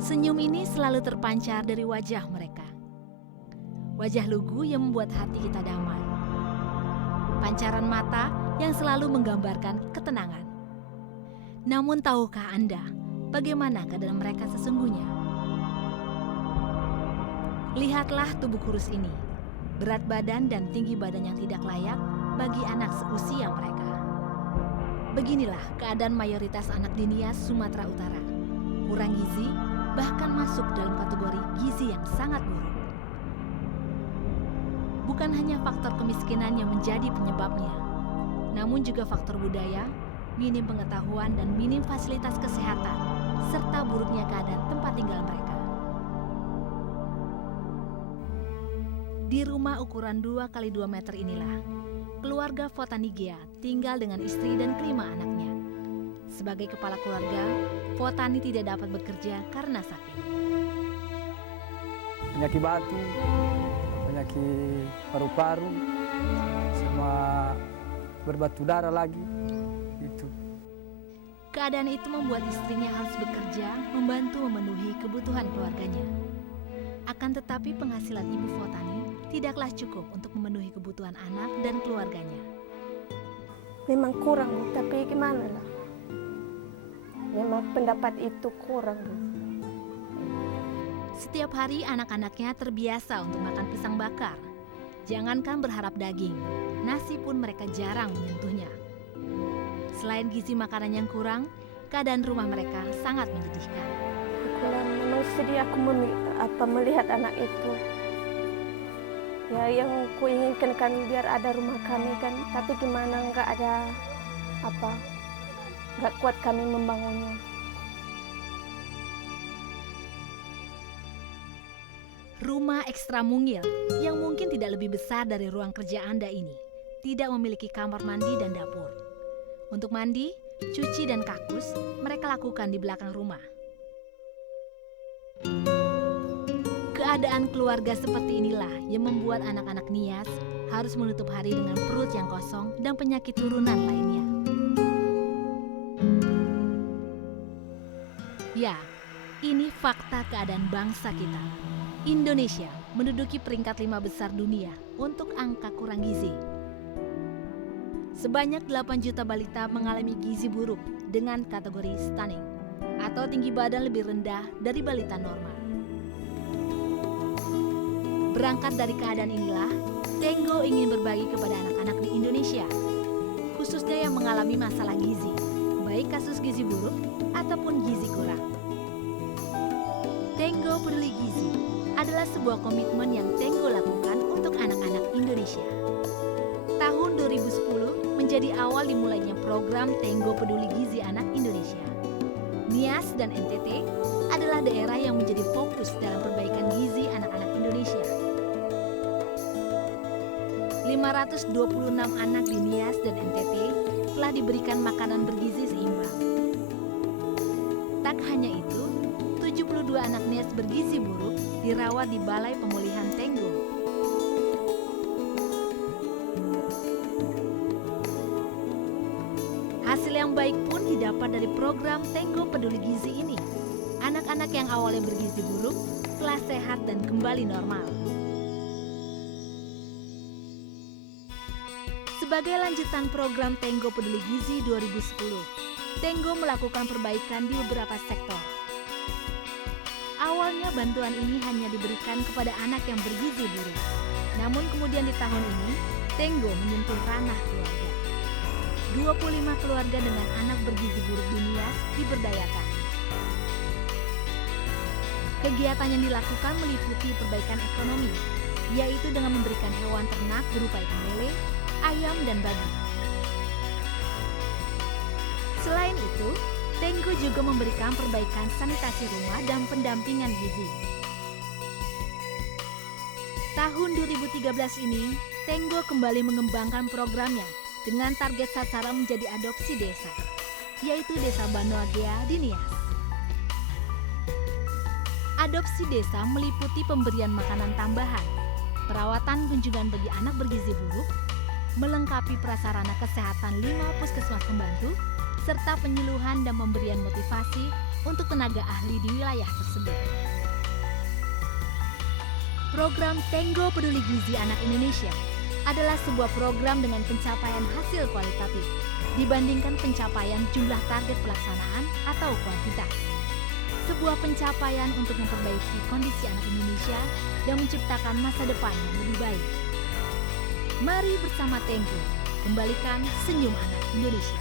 Senyum ini selalu terpancar dari wajah mereka. Wajah lugu yang membuat hati kita damai. Pancaran mata yang selalu menggambarkan ketenangan. Namun tahukah Anda bagaimana keadaan mereka sesungguhnya? Lihatlah tubuh kurus ini, berat badan dan tinggi badan yang tidak layak bagi anak seusia mereka. Beginilah keadaan mayoritas anak di Nias, Sumatera Utara. Kurang gizi, bahkan masuk dalam kategori gizi yang sangat buruk. Bukan hanya faktor kemiskinan yang menjadi penyebabnya, namun juga faktor budaya, minim pengetahuan dan minim fasilitas kesehatan, serta buruknya keadaan tempat tinggal mereka. Di rumah ukuran 2x2 meter inilah, keluarga Fotanigia tinggal dengan istri dan kelima anaknya. Sebagai kepala keluarga, Fotani tidak dapat bekerja karena sakit. Penyakit batu, penyakit paru-paru, sama berbatu darah lagi. Itu. Keadaan itu membuat istrinya harus bekerja membantu memenuhi kebutuhan keluarganya. Akan tetapi penghasilan Ibu Fotani tidaklah cukup untuk memenuhi kebutuhan anak dan keluarganya. Memang kurang, tapi gimana lah. Memang pendapat itu kurang. Setiap hari anak-anaknya terbiasa untuk makan pisang bakar. Jangankan berharap daging, nasi pun mereka jarang menyentuhnya. Selain gizi makanan yang kurang, keadaan rumah mereka sangat menyedihkan. Memang sedih aku melihat anak itu. Ya, yang kuinginkan kan biar ada rumah kami kan, tapi gimana nggak ada nggak kuat kami membangunnya. Rumah ekstra mungil yang mungkin tidak lebih besar dari ruang kerja Anda ini tidak memiliki kamar mandi dan dapur. Untuk mandi, cuci dan kakus mereka lakukan di belakang rumah. Keadaan keluarga seperti inilah yang membuat anak-anak Nias harus menutup hari dengan perut yang kosong dan penyakit turunan lainnya. Ya, ini fakta keadaan bangsa kita. Indonesia menduduki peringkat 5 besar dunia untuk angka kurang gizi. Sebanyak 8 juta balita mengalami gizi buruk dengan kategori stunting atau tinggi badan lebih rendah dari balita normal. Berangkat dari keadaan inilah, Tenggo ingin berbagi kepada anak-anak di Indonesia, khususnya yang mengalami masalah gizi, baik kasus gizi buruk ataupun gizi kurang. Tenggo Peduli Gizi adalah sebuah komitmen yang Tenggo lakukan untuk anak-anak Indonesia. Tahun 2010 menjadi awal dimulainya program Tenggo Peduli Gizi Anak Indonesia. Nias dan NTT adalah daerah yang menjadi fokus dalam perbaikan gizi anak-anak Indonesia. 526 anak di Nias dan NTT telah diberikan makanan bergizi seimbang. Tak hanya itu, 72 anak Nias bergizi buruk dirawat di Balai Pemulihan Tenggo. Hasil yang baik pun didapat dari program Tenggo Peduli Gizi ini. Anak-anak yang awalnya bergizi buruk telah sehat dan kembali normal. Sebagai lanjutan program Tenggo Peduli Gizi 2010, Tenggo melakukan perbaikan di beberapa sektor. Awalnya bantuan ini hanya diberikan kepada anak yang bergizi buruk. Namun kemudian di tahun ini, Tenggo menyentuh ranah keluarga. 25 keluarga dengan anak bergizi buruk di Nias diberdayakan. Kegiatan yang dilakukan meliputi perbaikan ekonomi, yaitu dengan memberikan hewan ternak berupa ikan lele, ayam, dan babi. Selain itu, Tenggo juga memberikan perbaikan sanitasi rumah dan pendampingan gizi. Tahun 2013 ini, Tenggo kembali mengembangkan programnya dengan target sasaran menjadi adopsi desa, yaitu Desa Banoagea di Nias. Adopsi desa meliputi pemberian makanan tambahan, perawatan kunjungan bagi anak bergizi buruk, melengkapi prasarana kesehatan 5 puskesmas pembantu, serta penyuluhan dan pemberian motivasi untuk tenaga ahli di wilayah tersebut. Program Tenggo Peduli Gizi Anak Indonesia adalah sebuah program dengan pencapaian hasil kualitatif dibandingkan pencapaian jumlah target pelaksanaan atau kuantitas. Sebuah pencapaian untuk memperbaiki kondisi anak Indonesia dan menciptakan masa depan yang lebih baik. Mari bersama Tenggo, kembalikan senyum anak Indonesia.